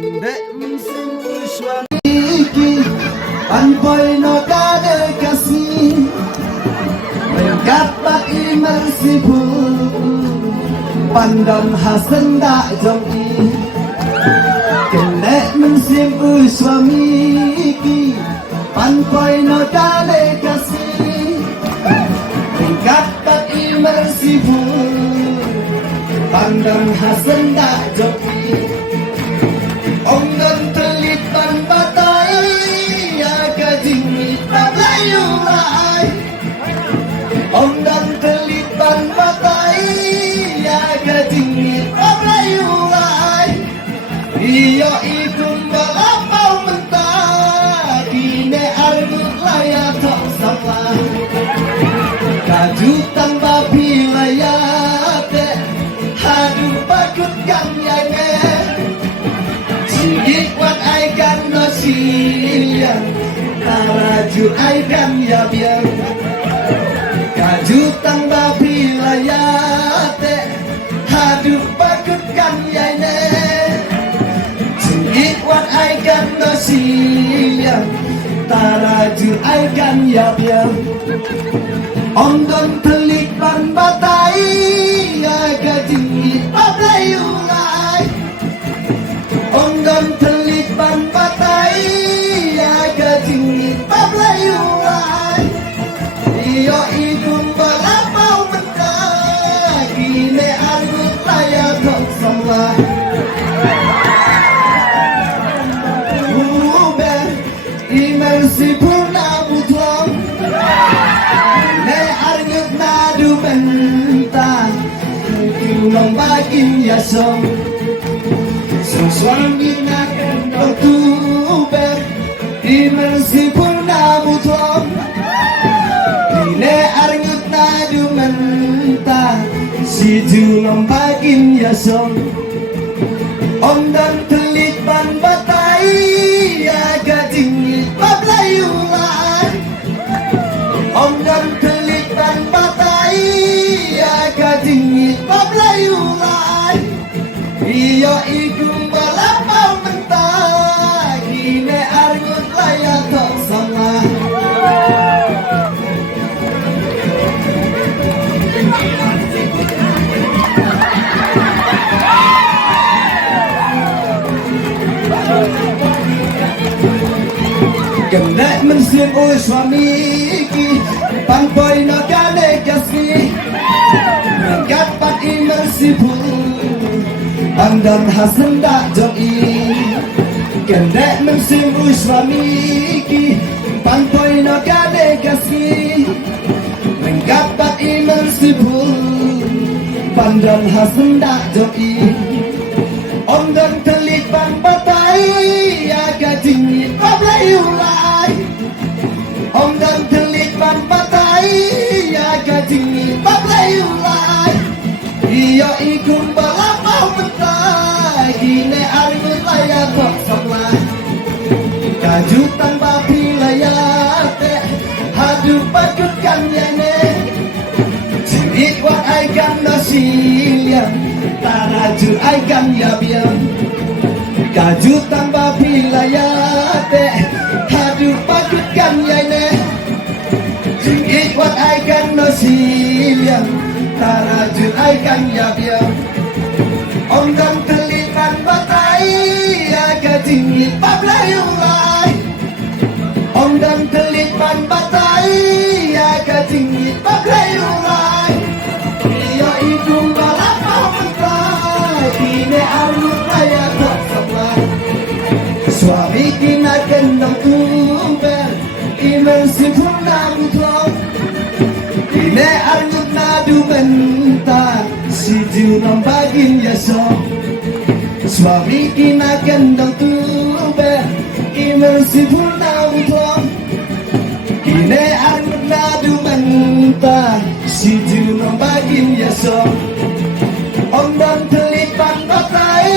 Kendek iki Panpoy no kade kasih Mengkapak imersibu Pandang hasen tak jongi Kendek mensimpu suami iki Panpoy no kade kasih Mengkapak imersibu Pandang hasen tak jongi Om dan telit ban batai ya kajingit pablayu lai Om dan telit ban batai ya kajingit pablayu lai Iyo ikun balapau mentah kine argut laya tok salah Kajutan babi layate hadu bakut gang yane Ikwan aikan no siang Taraju aikan ya biar Kajutang babi layate Haduk bakutkan ya ne Ikwan aikan no siang Taraju aikan ya biar Ondon telik ban batai Ya gajingit pablayu lai Ondon telik ban batai ya gajingit pablayu lai Iyo ikun balapau mentah Kine argut laya kok semlah Uber imersi purna butlong Ne argut nadu mentah Kulong bagin yasong Suami nakan oktuber Imersi purna butlong Dine argut nadu mentah Si julong bagin yasong Om dan telit ban batai Ya gajingit pablayu lai Om dan telit ban batai Ya gajingit pablayu lai Iyo ikung balapau mentah Kine argut layak tok sama Kendek mensim suami iki Panpoy no kane kasih Mengkapat imersibu Pandang hasen tak joi Kendek mensim suami iki Panpoy no kane kasih Mengkapat imersibu Pandang hasen tak joi Om dan telit ban batai Ya gajingit pablayu lai Om dan telit ban batai Ya gajingit pablayu lai Iyo ikun balapau mentah Kine argut laya kok samlah Kajutan babi layate Hadu bakutkan yane Jirit wat aikan no siang Taraju aikan ya biar Kajutan babi layate Hadu bakutkan yane Jirit wat aikan no siang Taraju aikan ya biar Om dan telit ban batai Ya gajingit pablayu lai Om dan telit ban batai Ya gajingit pablayu lai Iyo ikung balapau mentah Kine argut laya kok semlah Suami kina kendang tumber Imersi purna butlong Kine argut nadu mentah Si junong bagin yasong Suami kina kendang tumber Imersi purna butlong Kine argut nadu mentah Si junong bagin yasong Om dan telit ban batai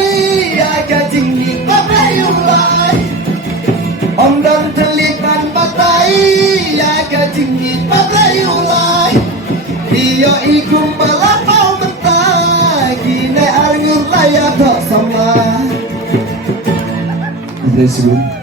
Ya gajingit pablayu lai Om dan telit ban batai Ya gajingit pablayu lai Iyo ikung balapau mentah Kine argut laya tok samlah Presiden.